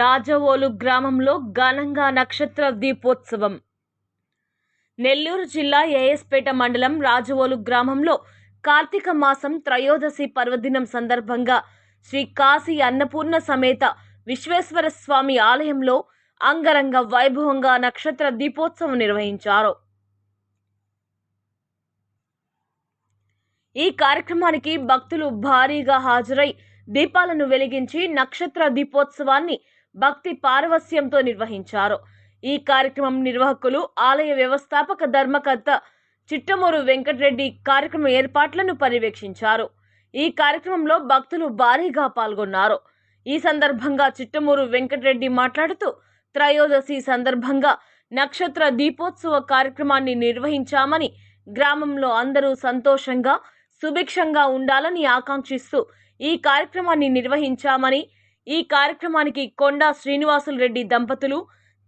రాజవోలు గ్రామంలో ఘనంగా నక్షత్ర దీపోత్సవం. నెల్లూరు జిల్లా ఏఎస్పేట మండలం రాజవోలు గ్రామంలో కార్తీక మాసం త్రయోదశి పర్వదినం సందర్భంగా శ్రీ కాశీ అన్నపూర్ణ సమేత విశ్వేశ్వర స్వామి ఆలయంలో అంగరంగ వైభవంగా నక్షత్ర దీపోత్సవం నిర్వహించారు. ఈ కార్యక్రమానికి భక్తులు భారీగా హాజరై దీపాలను వెలిగించి నక్షత్ర దీపోత్సవాన్ని భక్తి పారవస్యంతో నిర్వహించారు. ఈ కార్యక్రమం నిర్వాహకులు ఆలయ వ్యవస్థాపక ధర్మకర్త చిట్టమూరు వెంకటరెడ్డి కార్యక్రమ ఏర్పాట్లను పర్యవేక్షించారు. ఈ కార్యక్రమంలో భక్తులు భారీగా పాల్గొన్నారు. ఈ సందర్భంగా చిట్టమూరు వెంకటరెడ్డి మాట్లాడుతూ త్రయోదశి సందర్భంగా నక్షత్ర దీపోత్సవ కార్యక్రమాన్ని నిర్వహించామని గ్రామంలో అందరూ సంతోషంగా సుభిక్షంగా ఉండాలని ఆకాంక్షిస్తూ ఈ కార్యక్రమాన్ని నిర్వహించామని ఈ కార్యక్రమానికి కొండా శ్రీనివాసులు రెడ్డి దంపతులు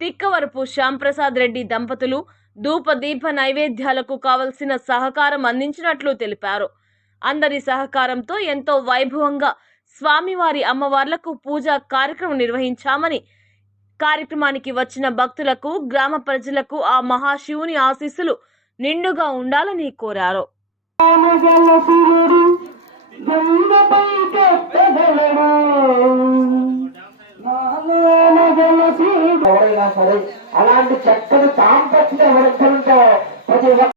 తిక్కవరపు శ్యాంప్రసాద్ రెడ్డి దంపతులు దీప నైవేద్యాలకు కావలసిన సహకారం అందించినట్లు తెలిపారు. అందరి సహకారంతో ఎంతో వైభవంగా స్వామివారి అమ్మవార్లకు పూజా కార్యక్రమం నిర్వహించామని కార్యక్రమానికి వచ్చిన భక్తులకు గ్రామ ప్రజలకు ఆ మహాశివుని ఆశీస్సులు నిండుగా ఉండాలని కోరారు. అలాంటి చక్కని దాంపత్య వృద్ధులతో ప్రతి ఒక్క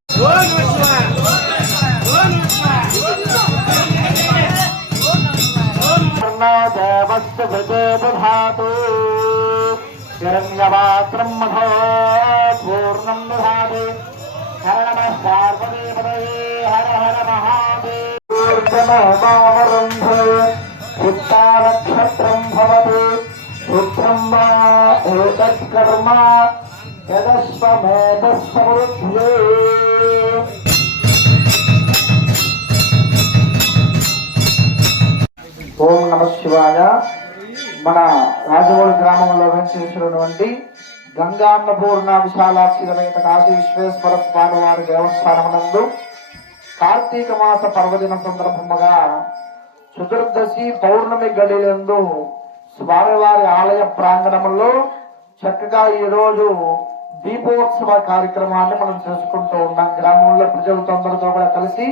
దేవస్య విజయధాతు హిరణ్యపాత్రం మధో పూర్ణం దధాతి హర నమ పార్వతీపదయే హర హర ఉత్తానక్షత్రం భవతి. రుద్రం వా ఏతత్కర్మ యదస్వమేతస్సమృద్ధ్యే ఓం నమ శివాయ. మన రాజవోడి గ్రామంలో వెంచేసినటువంటి గంగాన్నపూర్ణ విశాలాక్షితమైన సమేత కాశీ విశ్వేశ్వర స్వామి వారి దేవస్థానమునందు కార్తీక మాస పర్వదిన సందర్భముగా చతుర్దశి పౌర్ణమి గడిలందు స్వామివారి ఆలయ ప్రాంగణంలో చక్కగా ఈ రోజు దీపోత్సవ కార్యక్రమాన్ని మనం చేసుకుంటూ ఉన్నాం గ్రామంలో ప్రజలతో అందరితో కూడా కలిసి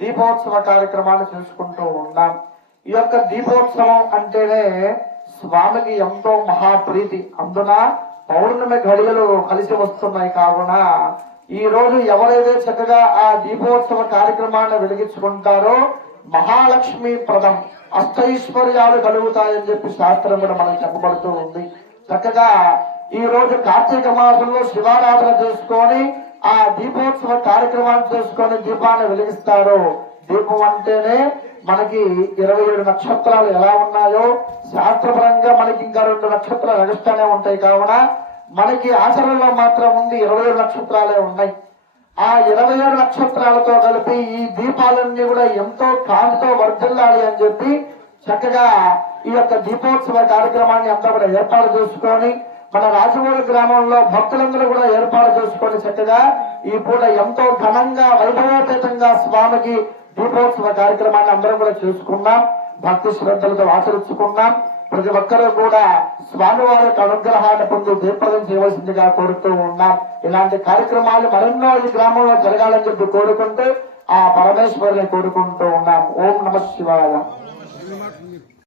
దీపోత్సవ కార్యక్రమాన్ని చేసుకుంటూ ఉన్నాం ఈ యొక్క దీపోత్సవం అంటేనే స్వామికి ఎంతో మహాప్రీతి. అందున పౌర్ణమి ఘడియలు కలిసి వస్తున్నాయి కావున ఈ రోజు ఎవరైతే చక్కగా ఆ దీపోత్సవ కార్యక్రమాన్ని వెలిగించుకుంటారో మహాలక్ష్మి ప్రదం అష్టైశ్వర్యాలు కలుగుతాయని చెప్పి శాస్త్రం కూడా మనకు చెప్పబడుతూ ఉంది. చక్కగా ఈ రోజు కార్తీక మాసంలో శివారాధన చేసుకొని ఆ దీపోత్సవ కార్యక్రమాన్ని చేసుకొని దీపాన్ని వెలిగిస్తారు దీపం అంటేనే మనకి ఇరవై ఏడు నక్షత్రాలు ఎలా ఉన్నాయో శాస్త్రపరంగా మనకి ఇంకా రెండు నక్షత్రాలు ఎగస్ట్రానే ఉంటాయి కావున మనకి ఆచరణలో మాత్రం ఉంది ఇరవై ఏడు నక్షత్రాలే ఉన్నాయి. ఆ ఇరవై ఏడు నక్షత్రాలతో కలిపి ఈ దీపాలన్నీ కూడా ఎంతో కాంతితో వర్ధిల్లాలి అని చెప్పి చక్కగా ఈ యొక్క దీపోత్సవ కార్యక్రమాన్ని అంతా కూడా ఏర్పాటు చేసుకొని మన రాజమూరి గ్రామంలో భక్తులందరూ కూడా ఏర్పాటు చేసుకొని చక్కగా ఈ పూట ఎంతో ఘనంగా వైభవోపేతంగా స్వామికి దీపోత్సవ కార్యక్రమాన్ని అందరం కూడా చేసుకున్నాం. భక్తి శ్రద్ధలతో ఆచరించుకున్నాం. ప్రతి ఒక్కరూ కూడా స్వామివారి యొక్క అనుగ్రహాన్ని పొంది దీపదం చేయవలసిందిగా కోరుతూ ఉన్నాం. ఇలాంటి కార్యక్రమాలు మరెన్నో ఈ గ్రామంలో జరగాలని చెప్పి కోరుకుంటూ ఆ పరమేశ్వరుని కోరుకుంటూ ఉన్నాం. ఓం నమ శివాయ.